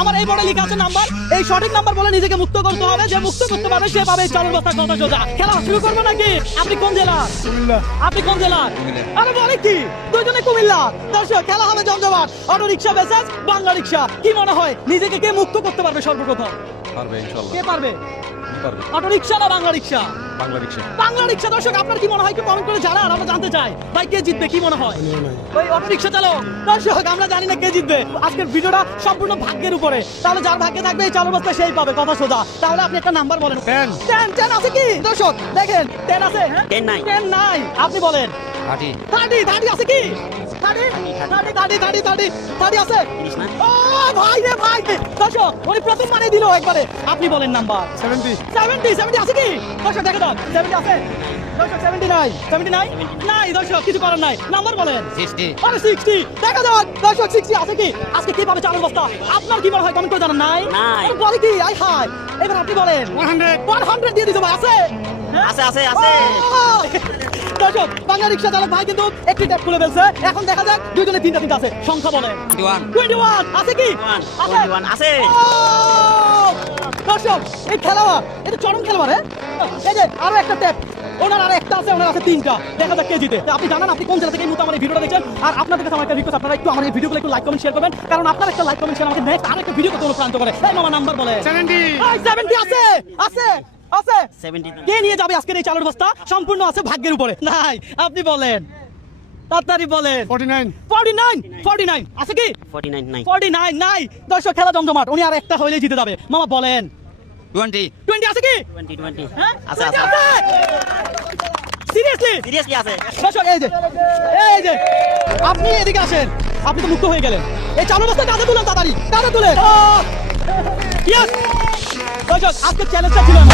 আমার এই বোর্ডে লেখা আছে নাম্বার, এই সঠিক নাম্বার বলে নিজেকে মুক্ত করতে হবে। যে মুক্ত করতে পারবে সে পাবে চালের বস্তা কথা সোজা। খেলা শুরু করবে নাকি? আপনি কোন জেলা? কুমিল্লা। আপনি কোন জেলা? আরে বলে কি, দুইজনে কুমিল্লা। দর্শক, খেলা হবে জমজমাট। Auto rickshaw versus Bangla rickshaw. কি মনে হয় নিজেকে কে মুক্ত করতে পারবে সর্বপ্রথম? পারবে ইনশাআল্লাহ। কে পারবে? পারবে। অটো রিকশা না বাংলা রিকশা? বাংলা রিকশা। বাংলা রিকশা। দর্শক, আপনার কি মনে হয়? একটু কমেন্ট করে জানান, আমরা জানতে চাই ভাই কে জিতবে, কি মনে হয়? ওই অটো রিকশা চালক। দর্শক, আমরা জানি না কে জিতবে। আজকের ভিডিওটা সম্পূর্ণ ভাগ্যের উপরে। তাহলে যার ভাগ্যে থাকবে এই চালের বস্তা সেই পাবে কথা সোজা। তাহলে আপনি একটা নাম্বার বলেন। 10 আছে কি? দর্শক দেখেন, 10 আছে? 10 নাই। আপনি বলেন। 30 আছে কি? 30 আছে? ও ভাই রে ভাই, দর্শক উনি প্রথম মানে দিল একবারে। আপনি বলেন নাম্বার। 70 আছে কি? দর্শক দেখে দাও, 70 আছে? দর্শক 70 নাই। 70 নাই? নাই দর্শক, কিছু করার নাই। নাম্বার বলেন। 60 আরে 60 দেখা যাও। দর্শক 60 আছে কি? আজকে কি পাবে চালের বস্তা? আপনার কি মনে হয়? কমেন্ট করে জানান। নাই? আরে বলে কি? আই হাই। এবার আপনি বলেন। 100 দিয়ে দিতে ভাই। আছে? আছে দর্শক, বাংলা রিকশা চালক ভাই কিন্তু একটি ট্যাপ খুলে ফেলছে। এখন দেখা যাক দুইজনে তিনটা আছে। সংখ্যা বলেন। 21 আছে কি? 21 আছে। দর্শক, এই খেলোয়াড়, এটা চরম খেলোয়াড়। এই যে আরো একটা ট্যাপ, ওনার আর একটা আছে, ওনার আছে 3টা। দেখা যাক কে জিতে। আপনি জানান আপনি কোন জেলা থেকে এই মুহূর্তে আমার এই ভিডিওটা দেখছেন। আর আপনাদের কাছে আমার একটা রিকোয়েস্ট, আপনারা একটু আমার এই ভিডিওগুলো একটু লাইক কমেন্ট শেয়ার করবেন, কারণ আপনার একটা লাইক কমেন্ট শেয়ার আমাকে নেক্সট আরেকটা ভিডিও করতে অনুপ্রাণিত করে। এই মামা নাম্বার বলে। 70 আছে? আছে? 70 কে নিয়ে যাবে আজকের এই চালের বস্তা? সম্পূর্ণ আছে ভাগ্যের উপরে। নাই, আপনি বলেন, তাড়াতাড়ি বলেন। 49 আছে কি? 49 নাই। 49 নাই। দর্শক, খেলা জমজমাট। উনি আর একটা হইলেই জিতে যাবে। মামা বলেন। 20 আছে কি? 20 হ্যাঁ? আছে 20 আছে? সিরিয়াসলি আছে। দর্শক, এই যে আপনি এদিকে আসেন। আপনি তো মুক্ত হয়ে গেলেন। এই চালু বস্তা কাঁধে তুলেন, তাড়াতাড়ি কাঁধে তুলেন। ইয়েস দর্শক, আজকে চ্যালেঞ্জটা ছিল এমন।